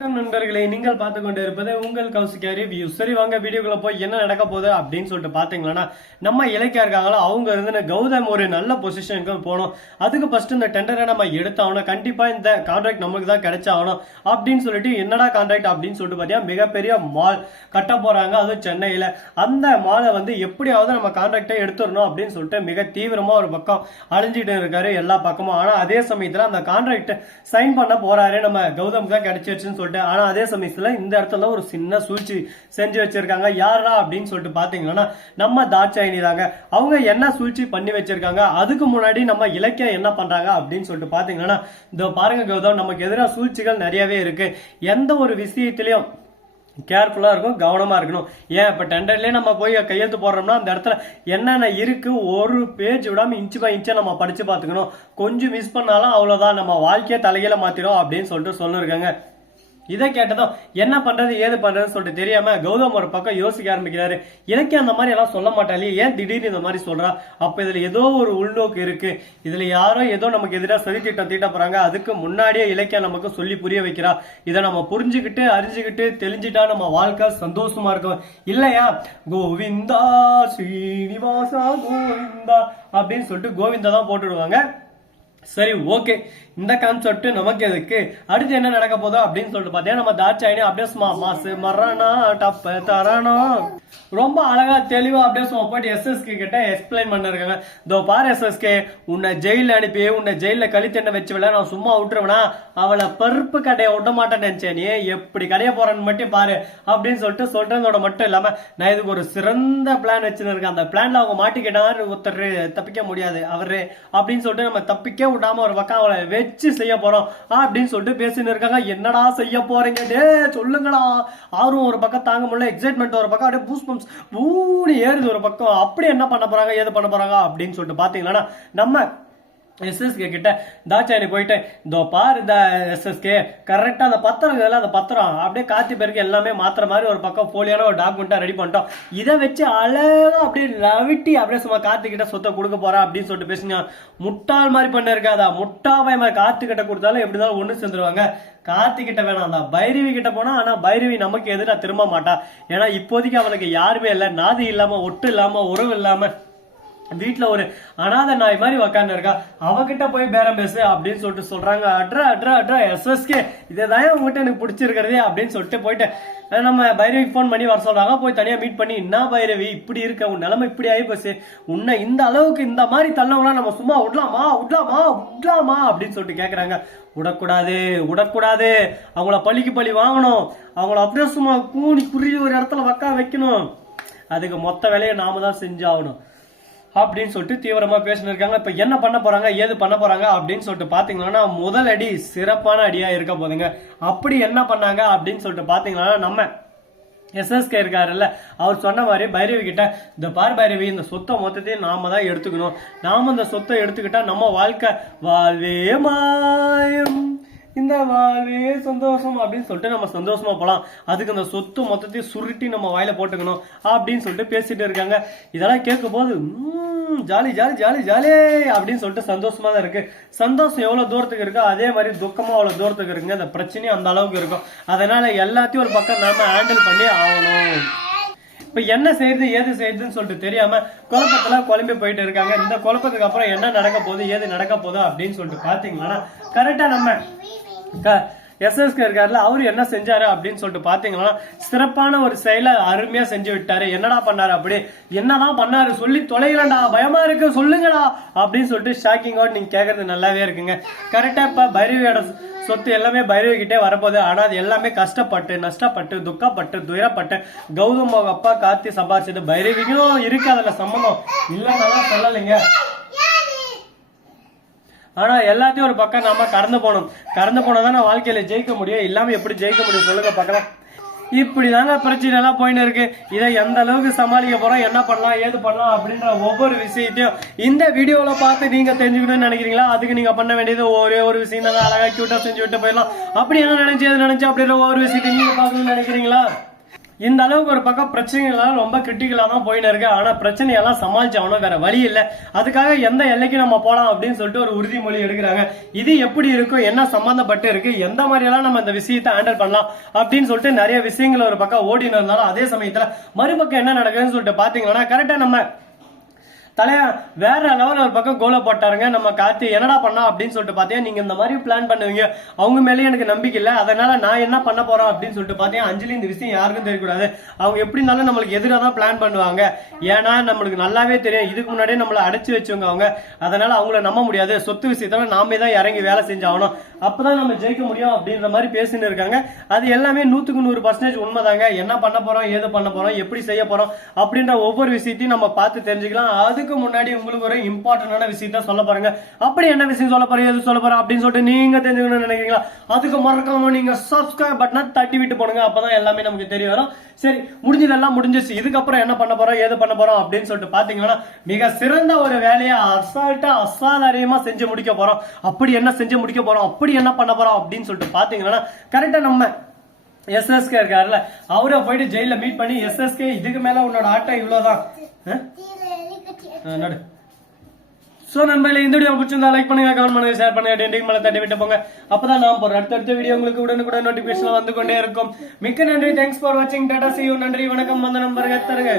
நண்பர்களை நீங்கள் பார்த்து கொண்டு இருப்பது உங்கள் கௌசிகா ரிவ்யூ. சரி வாங்க வீடியோக்குள்ள போய் என்ன நடக்க போகுது அப்படின்னு சொல்லிட்டு பாத்தீங்கன்னா, நம்ம இலக்கியா இருக்காங்களோ அவங்க இருந்து கௌதம் ஒரு நல்ல பொசிஷனுக்கு போகணும். அதுக்கு ஃபர்ஸ்ட் இந்த டெண்டரை நம்ம எடுத்தாகணும், கண்டிப்பா இந்த கான்ட்ராக்ட் நமக்கு தான் கிடைச்சாகணும் அப்படின்னு சொல்லிட்டு என்னடா கான்ட்ராக்ட் அப்படின்னு சொல்லிட்டு பாத்தீங்கன்னா மிகப்பெரிய மால் கட்ட போறாங்க, அதுவும் சென்னையில. அந்த மாலை எப்படியாவது நம்ம கான்ட்ராக்டை எடுத்துடணும் அப்படின்னு சொல்லிட்டு மிக தீவிரமா ஒரு பக்கம் அழிஞ்சிட்டு இருக்காரு எல்லா பக்கமும். ஆனா அதே சமயத்துல அந்த கான்ட்ராக்ட் சைன் பண்ண போறாரு நம்ம கௌதம் தான் கிடைச்சிருச்சுன்னு ஆனா அதே சமயத்துல இந்த இடத்துல ஒரு சின்ன சூழ்ச்சி செஞ்சு வச்சிருக்காங்க. யாரா அப்படின்னு சொல்லிட்டு பாத்தீங்கன்னா நம்ம தாட்சாயினி தாங்க. அவங்க என்ன சூழ்ச்சி பண்ணி வச்சிருக்காங்க, அதுக்கு முன்னாடி நம்ம இலக்கியம் என்ன பண்றாங்க அப்படின்னு சொல்லிட்டு பாத்தீங்கன்னா, இந்த பாருங்க கௌதம், நமக்கு எதிராக சூழ்ச்சிகள் நிறையவே இருக்கு. எந்த ஒரு விஷயத்திலையும் கேர்ஃபுல்லா இருக்கும், கவனமா இருக்கணும். ஏன் இப்ப டெண்டர்லயே நம்ம போய் கையெழுத்து போடுறோம்னா அந்த இடத்துல என்னென்ன இருக்கு ஒரு பேஜ் விடாம இன்ச்சு பை இன்ச்சா நம்ம படிச்சு பாத்துக்கணும். கொஞ்சம் மிஸ் பண்ணாலும் அவ்வளவுதான், நம்ம வாழ்க்கையை தலையில மாத்திரும் அப்படின்னு சொல்லிட்டு சொல்லிருக்காங்க. இதை கேட்டதும் என்ன பண்றது ஏது பண்றதுன்னு சொல்லிட்டு தெரியாம கௌதம் ஒரு பக்கம் யோசிக்க ஆரம்பிக்கிறாரு. இலக்கியம் அந்த மாதிரி எல்லாம் சொல்ல மாட்டாளே, ஏன் திடீர்னு இந்த மாதிரி சொல்றா? அப்ப இதுல ஏதோ ஒரு உள்நோக்கு இருக்கு, இதுல யாரோ ஏதோ நமக்கு எதிராக சதி திட்டம் தீட்ட போறாங்க. அதுக்கு முன்னாடியே இலக்கியம் நமக்கு சொல்லி புரிய வைக்கிறா. இதை நம்ம புரிஞ்சுக்கிட்டு அறிஞ்சுக்கிட்டு தெளிஞ்சிட்டா நம்ம வாழ்க்கை சந்தோஷமா இருக்கும் இல்லையா? கோவிந்தா ஸ்ரீனிவாசா கோவிந்தா அப்படின்னு சொல்லிட்டு கோவிந்தா தான் போட்டுடுவாங்க. சரி ஓகே, இந்த கான்செப்ட் நமக்கு எதுக்கு, அடுத்து என்ன நடக்க போதோ அப்படின்னு சொல்லிட்டு பாத்தீங்கன்னா நம்ம தாட்சாயினி அப்படியே மாசு மரணா டப்ப தரணா ரொம்ப அழகா தெளிவா அப்படியே போயிட்டு எஸ்எஸ்கே கிட்ட எக்ஸ்பிளைன் பண்ணிருக்காங்க. இதோ பாரு எஸ்எஸ்கே, உன்னை ஜெயில அனுப்பி உன்னை ஜெயில கழித்தெண்ண வச்சு விட நான் சும்மா விட்டுருவேனா? அவளை பருப்பு கடையை விட மாட்டேன்னு நினைச்சேன், நீ எப்படி கடைய போறன்னு மட்டும் பாரு அப்படின்னு சொல்லிட்டு சொல்றதோட மட்டும் இல்லாம நான் இதுக்கு ஒரு சிறந்த பிளான் வச்சுன்னு இருக்கேன். அந்த பிளான்ல அவங்க மாட்டிக்கிட்டாரு, ஒருத்தர் தப்பிக்க முடியாது அவரு அப்படின்னு சொல்லிட்டு நம்ம தப்பிக்க விடாம ஒரு பக்கம் அவளை வச்சு செய்ய போறோம் அப்படின்னு சொல்லிட்டு பேசின்னு இருக்காங்க. என்னடா செய்ய போறீங்க டே சொல்லுங்கடா. ஆர்வம் ஒரு பக்கம் தாங்க முடியல, எக்ஸைட்மெண்ட் ஒரு பக்கம், அப்படியே பூஸ் பம்ப்ஸ் ஊனி ஏறுது ஒரு பக்கம். அப்படி என்ன பண்ண போறாங்க ஏது பண்ண போறாங்க அப்படின்னு சொல்லிட்டு பாத்தீங்கன்னா நம்ம எஸ்எஸ்கே கிட்ட தாட்சாயினி போயிட்டு, இதோ பாரு இந்த எஸ்எஸ்கே கரெக்டா அந்த பத்திரம் அந்த பத்திரம் அப்படியே காத்தி பேருக்கு எல்லாமே மாத்திர மாதிரி ஒரு பக்கம் போலியான ஒரு டாக்குமெண்டா ரெடி பண்ணிட்டோம். இதை வச்சு அழகா அப்படியே லவிட்டி அப்படியே சும்மா கார்த்திகிட்ட சொத்தை கொடுக்க போறா அப்படின்னு சொல்லிட்டு பேசுங்க. முட்டாள் மாதிரி பண்ண இருக்காதா, முட்டாவை மாதிரி கார்த்திகிட்ட கொடுத்தாலும் எப்படி இருந்தாலும் ஒண்ணு சேர்ந்துருவாங்க. கார்த்திகிட்ட வேணாம், அந்த பைரவி கிட்ட போனா, ஆனா பைரவி நமக்கு எதிராக திரும்ப மாட்டா. ஏன்னா இப்போதைக்கு அவனுக்கு யாருமே இல்லை, நாதி இல்லாம ஒட்டு இல்லாம உறவு இல்லாம வீட்டுல ஒரு அனாதை நாய் மாதிரி உக்காந்து இருக்கா. அவகிட்ட போய் பேரம் பேசு அப்படின்னு சொல்லிட்டு சொல்றாங்க. அட்ரா அட்ரா அட்ரா எஸ்எஸ்கே, இதைதான் உங்ககிட்ட எனக்கு பிடிச்சிருக்கிறதே அப்படின்னு சொல்லிட்டு போயிட்டு நம்ம பைரவிக்கு போன் பண்ணி வர சொல்றாங்க. போய் தனியா மீட் பண்ணி, என்ன பைரவி இப்படி இருக்க, உன் நிலைமை இப்படி ஆகி போச்சு, உன்னை இந்த அளவுக்கு இந்த மாதிரி தள்ளவங்களா நம்ம சும்மா விடலாமா விடலாமா விடலாமா அப்படின்னு சொல்லிட்டு கேக்குறாங்க. விடக்கூடாது விடக்கூடாது, அவங்கள பழிக்கு பழி வாங்கணும், அவங்கள அப்படியே சும்மா கூணி குறுகி ஒரு இடத்துல வக்கா வைக்கணும், அதுக்கு மொத்த வேலையை நாம தான் செஞ்சாகணும் அப்படின்னு சொல்லிட்டு தீவிரமா பேசிட்டு இருக்காங்க. இப்ப என்ன பண்ண போறாங்க ஏது பண்ண போறாங்க அப்படின்னு சொல்லிட்டு பாத்தீங்கன்னா முதல் அடி சிறப்பான அடியா இருக்க போதுங்க. அப்படி என்ன பண்ணாங்க அப்படின்னு சொல்லிட்டு பாத்தீங்கன்னா நம்ம எஸ்எஸ்கே இருக்காருல்ல, அவர் சொன்ன மாதிரி பைரவி கிட்ட, இந்த பார் பைரவி, இந்த சொத்தை மொத்தத்தையும் நாம தான் எடுத்துக்கணும், நாம இந்த சொத்தை எடுத்துக்கிட்டா நம்ம வாழ்க்கை வாழ்வே மாயம், இந்த வாழ்வே சந்தோஷம் அப்படின்னு சொல்லிட்டு நம்ம சந்தோஷமா போலாம். அதுக்கு அந்த சொத்து மொத்தத்தையும் சுருட்டி நம்ம வாயில போட்டுக்கணும் அப்படின்னு சொல்லிட்டு பேசிட்டு இருக்காங்க. இதெல்லாம் கேட்கும் போது ஜாலி ஜாலி ஜாலி ஜாலி அப்படின்னு சொல்லிட்டு சந்தோஷமா தான் இருக்கு. சந்தோஷம் எவ்வளவு தூரத்துக்கு இருக்கோ அதே மாதிரி துக்கமா அவ்வளவு தூரத்துக்கு இருக்குங்க. அந்த பிரச்சனையும் அந்த அளவுக்கு இருக்கும். அதனால எல்லாத்தையும் ஒரு பக்கம் நாம ஹேண்டில் பண்ணி ஆகணும். இப்ப என்ன செய்யுது ஏது செய்யுதுன்னு சொல்லிட்டு தெரியாம குழப்பத்துல குழம்பி போயிட்டு இருக்காங்க. இந்த குழப்பத்துக்கு அப்புறம் என்ன நடக்க போகுது ஏது நடக்க போகுது அப்படின்னு சொல்லிட்டு பாத்தீங்கன்னா கரெக்டா நம்ம எஸ்எஸ்கே இருக்காருல, அவரு என்ன செஞ்சாரு அப்படின்னு சொல்லிட்டு பாத்தீங்கன்னா சிறப்பான ஒரு செயலை அருமையா செஞ்சு விட்டாரு. என்னடா பண்ணாரு, அப்படி என்னதான் பண்ணாரு சொல்லி தொலைலடா, பயமா இருக்கு சொல்லுங்கடா அப்படின்னு சொல்லிட்டு ஷாக்கிங் அவுட் நீங்க கேக்குறது நல்லாவே இருக்குங்க. கரெக்டா இப்ப பைரவியோட சொத்து எல்லாமே பைரவி கிட்டே வரப்போகுது. ஆனா அது எல்லாமே கஷ்டப்பட்டு நஷ்டப்பட்டு துக்கப்பட்டு துயரப்பட்டு கௌதம் அப்பா கார்த்தி சம்பாரிச்சது. பைரவிக்கும் இருக்கு அதுல சம்பந்தம் இல்லைன்னா சொல்லலைங்க. ஆனா எல்லாத்தையும் ஒரு பக்கம் நாம கடந்து போனதான் வாழ்க்கையில ஜெயிக்க முடியும், இல்லாம எப்படி ஜெயிக்க முடியும் சொல்லுங்க பார்க்கலாம். இப்படிதாங்க பிரச்சனை எல்லாம் போயின்னு இருக்கு. இதை எந்த அளவுக்கு சமாளிக்க போறோம், என்ன பண்ணலாம் ஏது பண்ணலாம் அப்படின்ற ஒவ்வொரு விஷயத்தையும் இந்த வீடியோல பார்த்து நீங்க தெரிஞ்சுக்கணும்னு நினைக்கிறீங்களா? அதுக்கு நீங்க பண்ண வேண்டியது ஒரே ஒரு விஷயம் தான், அழகா கியூட்டா செஞ்சு விட்டு போயிடலாம். அப்படி என்ன நினைச்சு அப்படின்ற ஒவ்வொரு விஷயத்தையும் நீங்க பார்க்கணும்னு நினைக்கிறீங்களா? இந்த அளவுக்கு ஒரு பக்கம் பிரச்சனைகள்லாம் ரொம்ப கிரிட்டிக்கலா தான் போயின்னு இருக்கு. ஆனா பிரச்சனையெல்லாம் சமாளிச்சாகணும், வேற வழி இல்ல. அதுக்காக எந்த எல்லைக்கு நம்ம போலாம் அப்படின்னு சொல்லிட்டு ஒரு உறுதிமொழி எடுக்கிறாங்க. இது எப்படி இருக்கும், என்ன சம்பந்தப்பட்டு இருக்கு, எந்த மாதிரி எல்லாம் நம்ம இந்த விஷயத்தை ஹேண்டில் பண்ணலாம் அப்படின்னு சொல்லிட்டு நிறைய விஷயங்கள் ஒரு பக்கம் ஓடினு இருந்தாலும் அதே சமயத்துல மறுபக்கம் என்ன நடக்குதுன்னு சொல்லிட்டு பாத்தீங்கன்னா கரெக்டா நம்ம தலையா வேற லெவல் ஒரு பக்கம் கோலை போட்டாருங்க நம்ம கார்த்தி. என்னடா பண்ணா அப்படின்னு சொல்லிட்டு பாத்தீங்க, நீங்க இந்த மாதிரி பிளான் பண்ணுவீங்க, அவங்க மேலேயே எனக்கு நம்பிக்கை இல்லை, அதனால நான் என்ன பண்ண போறோம் அப்படின்னு சொல்லிட்டு பாத்தீங்கன்னா அஞ்சலி இந்த விஷயம் யாருக்கும் தெரியக்கூடாது, அவங்க எப்படினாலும் நம்மளுக்கு எதிராக தான் பிளான் பண்ணுவாங்க, ஏன்னா நம்மளுக்கு நல்லாவே தெரியும் இதுக்கு முன்னாடியே நம்மளை அடைச்சு வச்சவங்க அவங்க, அதனால அவங்கள நம்ப முடியாது, சொத்து விஷயத்தால நாமே தான் இறங்கி வேலை செஞ்சாகணும், அப்பதான் நம்ம ஜெயிக்க முடியும் அப்படின்ற மாதிரி பேசின்னு இருக்காங்க. அது எல்லாமே 100% உண்மைதாங்க. என்ன பண்ண போறோம், ஏது பண்ண போறோம், எப்படி செய்ய போறோம் அப்படின்ற ஒவ்வொரு விஷயத்தையும் நம்ம பார்த்து தெரிஞ்சுக்கலாம். அதுக்கு முன்னாடி உங்களுக்கு ஒரு இம்பார்ட்டன்டான விஷயத்த சொல்ல பாருங்க. அப்படி என்ன விஷயம் சொல்ல போறோம், எது சொல்ல போறோம் அப்படின்னு சொல்லிட்டு நீங்க தெரிஞ்சுக்கணும்னு நினைக்கிறீங்களா, அதுக்கு மறக்காம நீங்க சப்ஸ்கிரைப் பட்டனை தட்டி விட்டு போடுங்க, அப்பதான் எல்லாமே நமக்கு தெரிய வரும். சரி, முடிஞ்சதெல்லாம் முடிஞ்சிச்சு, இதுக்கப்புறம் என்ன பண்ண போறோம், ஏது பண்ண போறோம் அப்படின்னு சொல்லிட்டு பாத்தீங்கன்னா மிக சிறந்த ஒரு வேலையை அசாதாரியமா செஞ்சு முடிக்க போறோம். அப்படி என்ன செஞ்சு முடிக்க போறோம், அப்படி என்ன பண்ண போறோம் அப்படின்னு சொல்லிட்டு பாத்தீங்கன்னா கரெக்டா நம்ம எஸ்எஸ்கே இருக்காருல்ல, அவரை போயிட்டு ஜெயில மீட் பண்ணி எஸ்எஸ்கே இதுக்கு மேல உன்னோட ஆட்டம் இவ்வளவுதான் நடு. சோ நண்பர்களே, இந்த வீடியோ பிடிச்சிருந்தா லைக் பண்ணுங்க, கமெண்ட் பண்ணுங்க, ஷேர் பண்ணுங்க, டெண்டிங் மேல தட்டி விட்டு போங்க. அப்பதான் நான் போற அடுத்த வீடியோ உங்களுக்கு உடனுக்குடன் நோட்டிபிகேஷன் வந்து கொண்டே இருக்கும். மிக்க நன்றி, தேங்க்ஸ் ஃபார் வாட்சிங், டாடா, see you, நன்றி, வணக்கம், வந்தனம், வருக தருங்க.